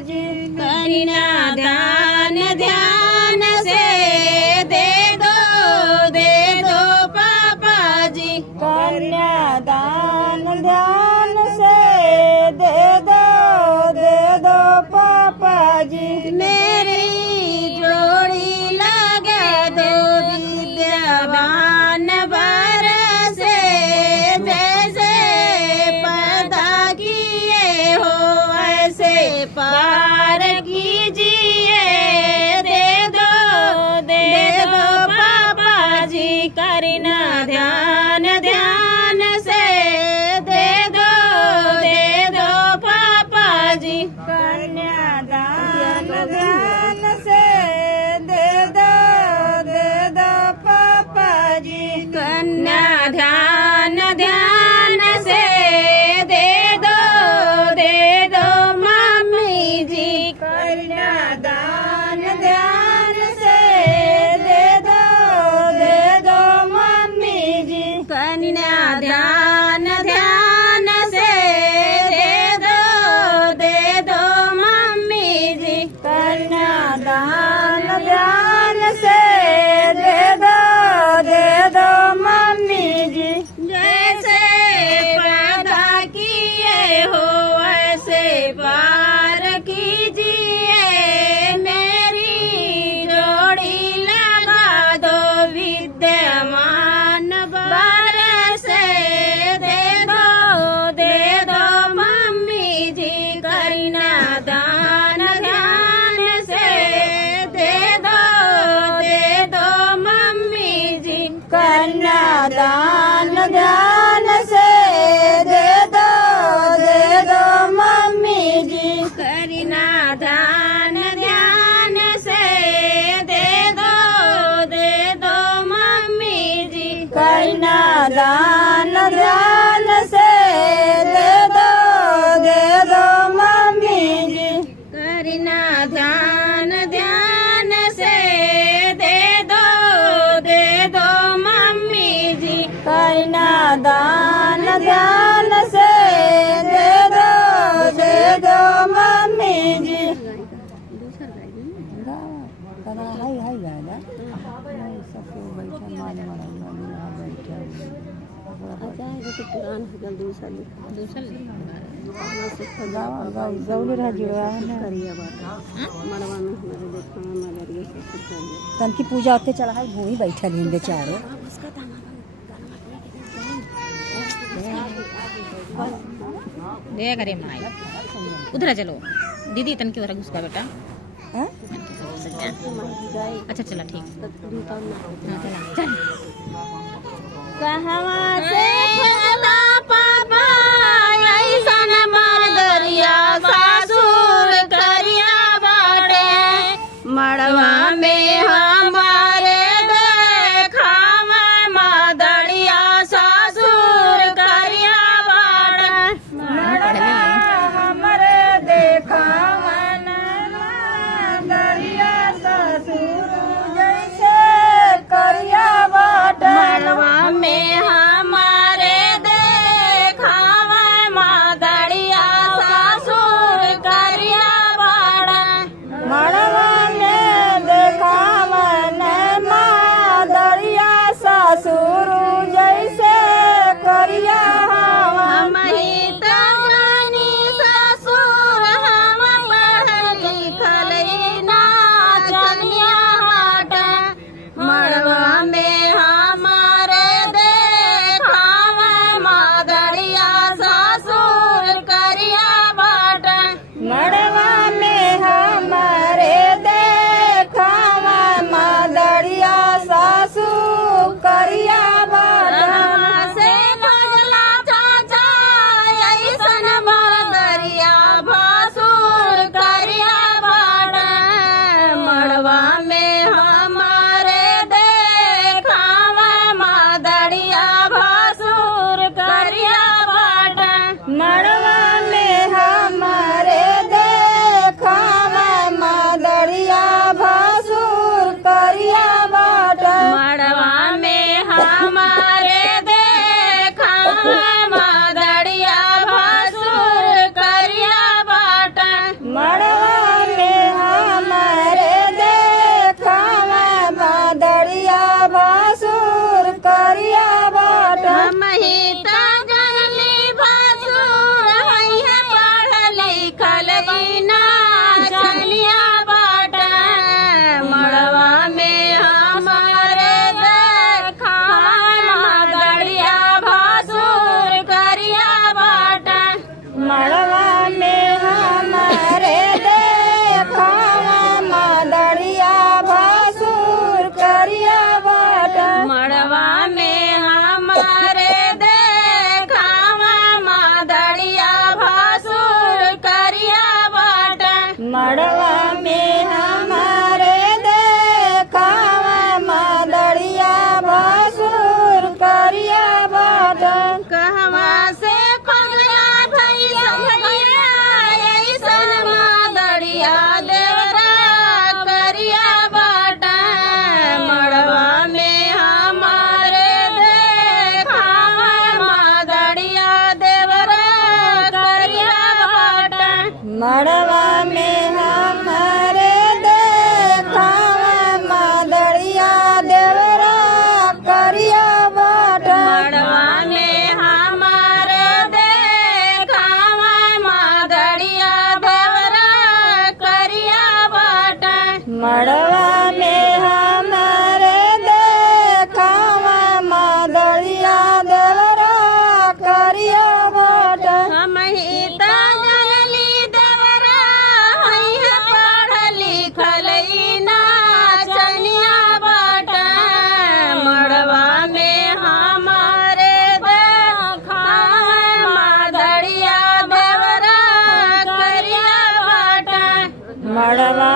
जी। कन्यादान ध्यान से दे दो पापा जी। कन्यादान ध्यान से दे दो पापा जी। मेरी जोड़ी लगे दो विद्यावान वर से, जैसे पैदा किए हो ऐसे पार कीजिए। दे दो पापा जी। करना ध्यान से दे दो पापा जी। कन्यादान ध्यान से दे दो पापा जी। कन्यादान ध्यान से दे दो मम्मी जी। कन्यादान ध्यान से दे दो मम्मी जी। कन्यादान ध्यान से दे दो मम्मी जी। कन्यादान ध्यान से दे दो मम्मी जी। जैसे पैदा किए हो ऐसे पार कीजिए। मेरी जोड़ी लगा दो विद्यमान वर से। दे दो मम्मी जी। कन्यादान ध्यान से दे दो मम्मी जी। कन्यादान ध्यान से दे दो मम्मी जी। कन्यादान ध्यान से दे दो मम्मी जी। कन्यादान ध्यान से दे दो मम्मी जी। कन्यादान ध्यान से दे दो मम्मी जी। कन्यादान ध्यान से दे दो मम्मी जी। तन की पूजा होते चला है भूमि बैठल ही बेचारे। देख रे माई उधर चलो दीदी तन की उधर घुसका बेटा। हैं? अच्छा चला ठीक। हाँ, चला चल। कहवा से खेला पापा ऐसन मर्दरिया सासुर करिया बाटे। मड़वा में हमारे देखा मैं मदरिया सासुर करिया बाटे। हमारे देखा मन दरिया ससुर जैसे करिया बाट। मड़वा में हमारे ना चनिया बाट मड़वा में हमारे देखा मदड़िया भासुर करिया बाट मड़वा में हमारे देखा मदड़िया भासुर करिया बाट मड़वा में हमारे देखा मदड़िया भासुर करिया बाट मड़वा में हमारे देखा मदड़िया भासुर करिया बाट कहवा से पगला भैया भैया ऐसन मदड़िया देवरा करिया बाट मड़वा में हमारे देखा मदड़िया देवरा करिया बाट मड़वा में हमारे देखा मदड़िया देवरा करिया बाट मड़वा में हमारे देखा मदड़िया देवरा करिया बाट मड़वा में हमारे देखा मदड़िया देवरा करिया बाट हम ही त जनली देवरा हई पढ़ लिखल ना चनिया बाट मड़वा में हमारे देखा मदड़िया देवरा करिया बाट मड़वा